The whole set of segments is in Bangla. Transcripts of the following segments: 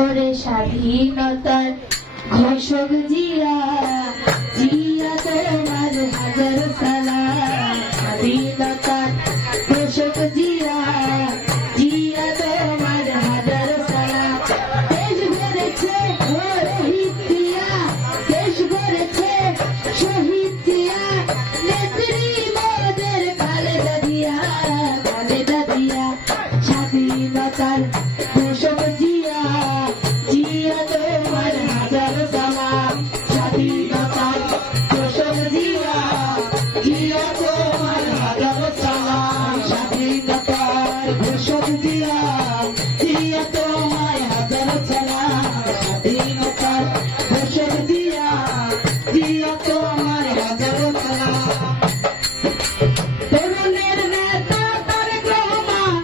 ওরে স্বাধীনতার ঘোষক জিয়া, জিয়া তোমার হাজার সালাম। স্বাধীনতার ঘোষক জিয়া, জিয়া তোমার হাজার সালাম। দেশ গড়েছে শহীদ জিয়া, দেশ গড়েছে শহীদ জিয়া, নেত্রী মোদের খালেদা জিয়া, খালেদা জিয়া। স্বাধীনতার ঘোষক জিয়া, জিয়া তোমার হাজার সালাম। স্বাধীনতার ঘোষক জিয়া, জিয়া তোমার হাজার সালাম। স্বাধীনতার ঘোষক জিয়া, জিয়া তোমার হাজার সালাম। স্বাধীনতার ঘোষক জিয়া, জিয়া তোমার হাজার সালাম। তরুণের নেতা তারেক রহমান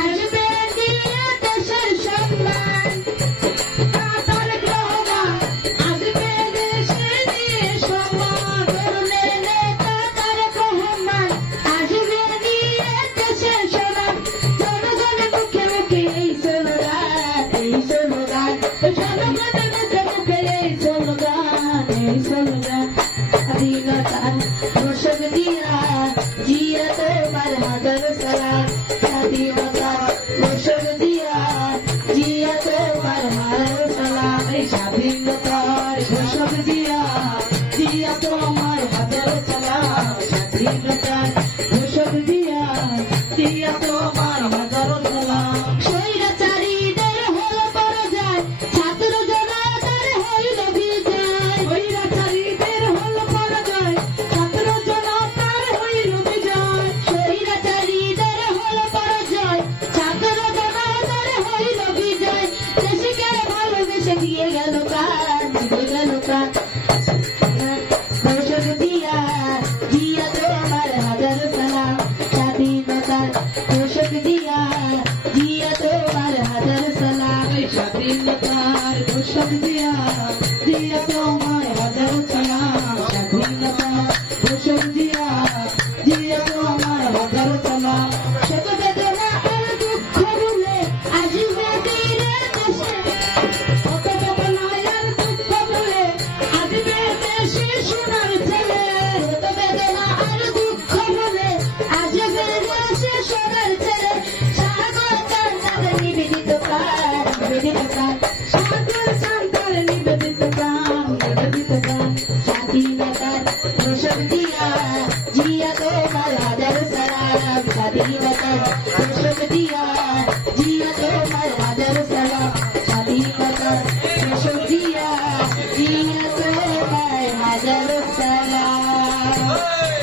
আসবে নিয়ে দেশের সম্মান। তারেক রহমান আসবে দেশে নিয়ে সম্মান। তরুণের নেতা তারেক রহমান আসবে নিয়ে দেশের সম্মান। জনগণের মুখে মুখে এই স্লোগান, এই স্লোগান। জনগণের মুখে মুখে এই স্লোগান, এই স্লোগান। স্বাধীনতার ঘোষক জিয়া, জিয়া তোমার হাজার সালাম। স্বাধীনতার ঘোষক জিয়া, জিয়া তোমার হাজার সালাম। এই স্বাধীনতার ঘোষক জিয়া, জিয়া তোমার হাজার সালাম। স্বাধীনতার ঘোষক জিয়া, জিয়া তোমার হাজার সালাম। স্বৈরাচারীদের হলো পরাজয়, ছাত্র জনতার হইল বিজয়। স্বৈরাচারীদের হলো পরাজয়, ছাত্র জনতার হইল বিজয়। স্বৈরাচারীদের হলো পরাজয়, ছাত্র জনতার হইল বিজয়। দেশকে ভালোবেসে দিয়ে গেল প্রাণ, দিয়ে গেল প্রাণ। ঘোষক জিয়া, জিয়া তোমার হাজার সালাম। স্বাধীনতার ঘোষক জিয়া, জিয়া তোমার হাজার সালাম। স্বাধীনতার ঘোষক জিয়া, জিয়া তোমার হাজার সালাম। স্বাধীনতার ঘোষক জিয়া, জিয়া তোমার হাজার সালাম। শত বেদনা আর দুঃখ ভুলে আসবে ধীরে দেশে, শত বেদনা আর দুঃখ ভুলে আসবে দেশে সোনার ছেলে। শত বেদনা আর দুঃখ ভুলে আসবে দেশে সোনার ছেলে। সাগর সন্তান নিবেদিত প্রাণ, নিবেদিত প্রাণ। সাগর সন্তান নিবেদিত প্রাণ, নিবেদিত প্রাণ। স্বাধীনতার ঘোষক জিয়া, জিয়া তোমার হাজার সালাম। স্বাধীনতার ঘোষক জিয়া, জিয়া তোমার হাজার সালাম। স্বাধীনতার ঘোষক জিয়া, জিয়া তোমার হাজার সালাম।